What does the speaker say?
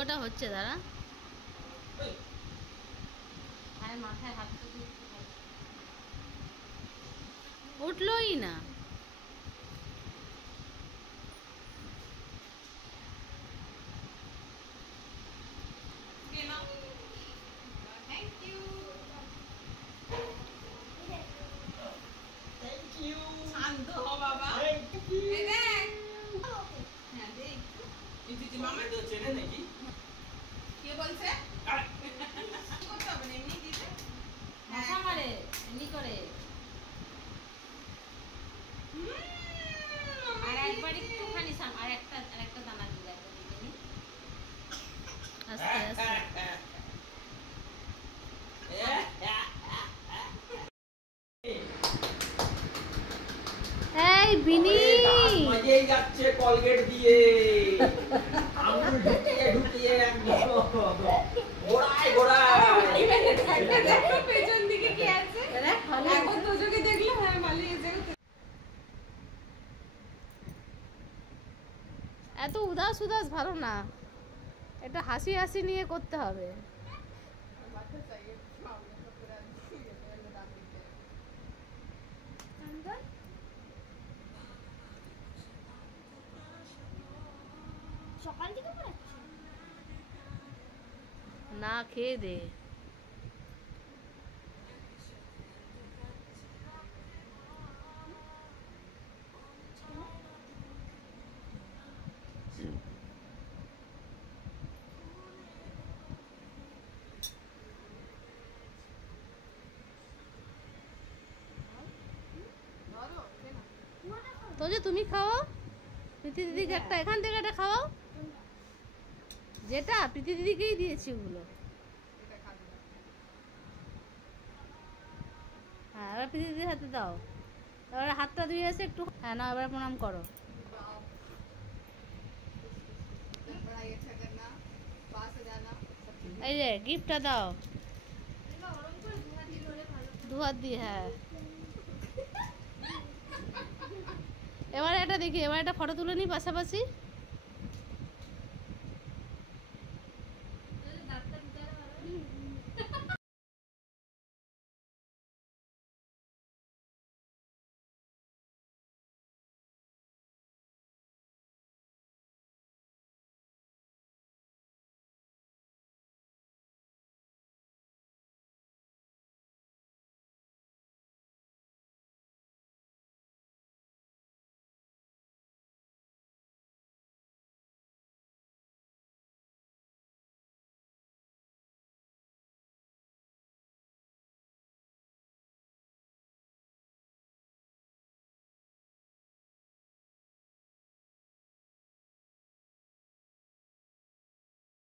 ওটা হচ্ছে দাঁড়া মাথায় হাত উঠলোই না। যাচ্ছে কলগেট দিয়ে আঙুল ঢুকিয়ে ঢুকিয়ে একদম গোড়ায় গোড়ায় পেছন দিকে কি আছে এখন তোজোকে দেখলে হ্যাঁ পালিয়ে যাবে। এত উদাস উদাস ভালো না, এটা হাসি হাসি নিয়ে করতে হবে। সকাল থেকে পড়াচ্ছি না খেয়ে দে। তো যে তুমি খাও, প্রীতি দিদিকে একটা এখান থেকে একটা খাওয়াও, যেটা প্রীতি দিদিকেই দিয়েছি ওগুলো। হ্যাঁ এবার প্রীতি দিদির হাতে দাও, এবার হাতটা ধুয়ে এসে একটু, হ্যাঁ না এবার প্রণাম করো। এই যে গিফটটা দাও, দু হাত দিয়ে। হ্যাঁ এবার এটা দেখি, এবার একটা ফটো তুলে নিই পাশাপাশি।